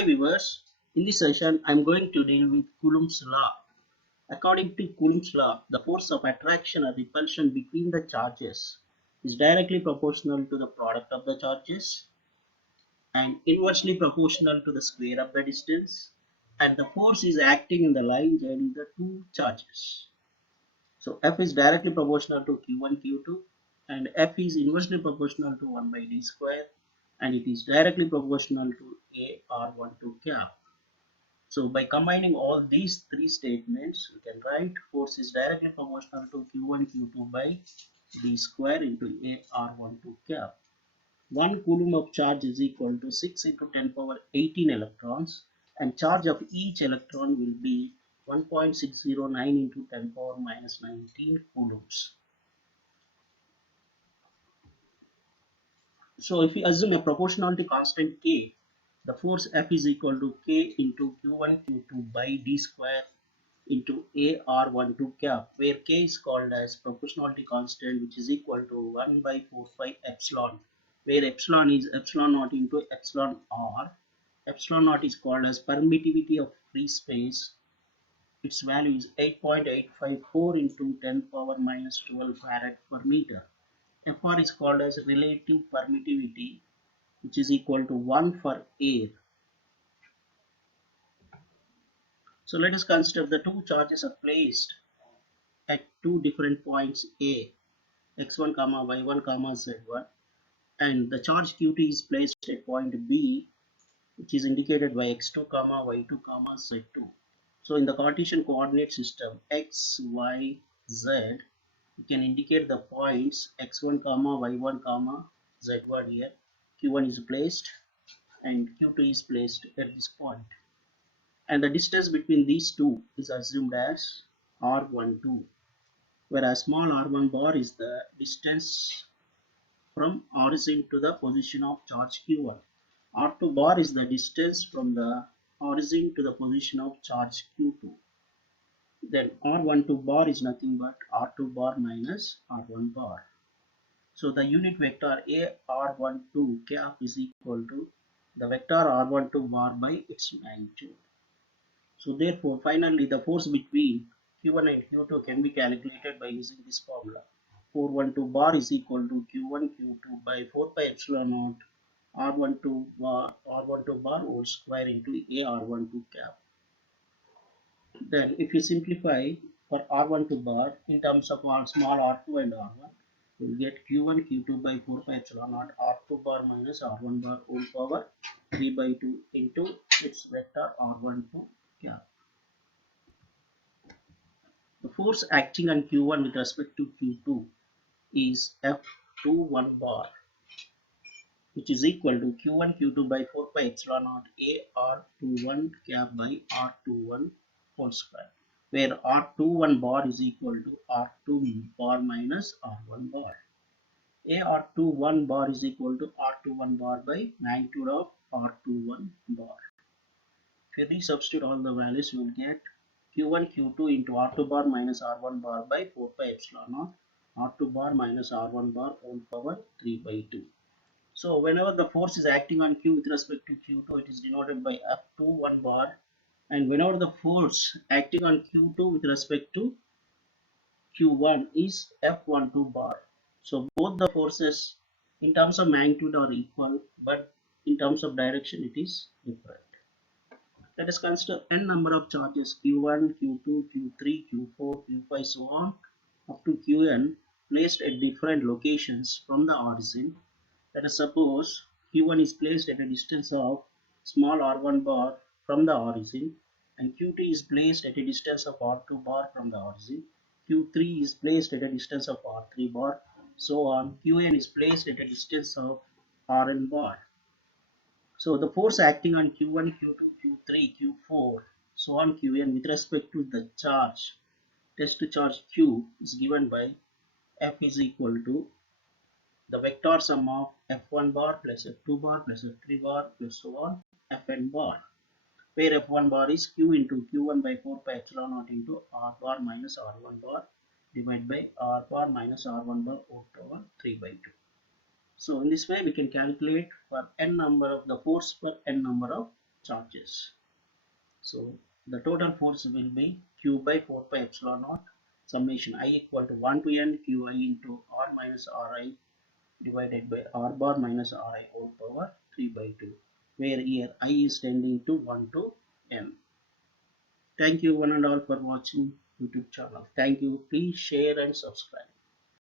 Hi viewers, in this session I am going to deal with Coulomb's law. According to Coulomb's law, the force of attraction or repulsion between the charges is directly proportional to the product of the charges and inversely proportional to the square of the distance, and the force is acting in the line joining the two charges. So F is directly proportional to Q1, Q2, and F is inversely proportional to 1 by d square, and it is directly proportional to A R12 cap. So by combining all these three statements, we can write force is directly proportional to Q1 Q2 by d square into A R12 cap. 1 coulomb of charge is equal to 6 into 10 power 18 electrons, and charge of each electron will be 1.609 into 10 power minus 19 coulombs. So if we assume a proportionality constant K, the force F is equal to K into Q1 Q2 by d square into AR12 cap, where K is called as proportionality constant, which is equal to 1 by 4 pi epsilon, where epsilon is epsilon naught into epsilon r. Epsilon naught is called as permittivity of free space. Its value is 8.854 into 10 power minus 12 farad per meter. Fr is called as relative permittivity, which is equal to 1 for air. So let us consider the two charges are placed at two different points A, x1 comma y1 comma z1, and the charge qt is placed at point B, which is indicated by x2 comma y2 comma z2. So in the Cartesian coordinate system x, y, z, we can indicate the points x1 comma y1 comma z1 here. Q1 is placed and Q2 is placed at this point, and the distance between these two is assumed as r12, whereas small r1 bar is the distance from origin to the position of charge q1. R2 bar is the distance from the origin to the position of charge q2. Then R12 bar is nothing but R2 bar minus R1 bar. So the unit vector AR12 cap is equal to the vector R12 bar by its magnitude. So therefore, finally, the force between Q1 and Q2 can be calculated by using this formula. 412 bar is equal to Q1 Q2 by 4 pi epsilon naught R12 bar whole square into AR12 cap. Then if you simplify for R12 bar in terms of small r2 and r1, you will get Q1 Q2 by 4 pi epsilon naught R2 bar minus R1 bar whole power 3 by 2 into its vector R12 cap. The force acting on Q1 with respect to Q2 is F21 bar, which is equal to Q1 Q2 by 4 pi epsilon naught AR21 cap by R21 whole square, where R21 bar is equal to R2 bar minus R1 bar. AR21 bar is equal to R21 bar by magnitude of R21 bar. If you resubstitute all the values, you will get Q1 Q2 into R2 bar minus R1 bar by 4 pi epsilon naught R2 bar minus R1 bar whole power 3 by 2. So whenever the force is acting on Q with respect to Q2, it is denoted by F21 bar, and whenever the force acting on Q2 with respect to Q1 is F12 bar. So both the forces in terms of magnitude are equal, but in terms of direction it is different. Let us consider n number of charges Q1, Q2, Q3, Q4, Q5, so on up to Qn placed at different locations from the origin. Let us suppose Q1 is placed at a distance of small r1 bar from the origin, and Q2 is placed at a distance of r2 bar from the origin. Q3 is placed at a distance of r3 bar, so on. Qn is placed at a distance of rn bar. So the force acting on Q1, Q2, Q3, Q4, so on Qn with respect to the charge, test charge Q, is given by F is equal to the vector sum of F1 bar plus F2 bar plus F3 bar plus so on Fn bar, where F1 bar is Q into Q1 by 4 pi epsilon naught into R bar minus R1 bar divided by R bar minus R1 bar whole power 3 by 2. So in this way we can calculate for n number of the force per n number of charges. So the total force will be Q by 4 pi epsilon naught summation I equal to 1 to n Qi into R minus Ri divided by R bar minus Ri whole power 3 by 2, where here I is tending to 1 to n. Thank you one and all for watching YouTube channel. Thank you. Please share and subscribe.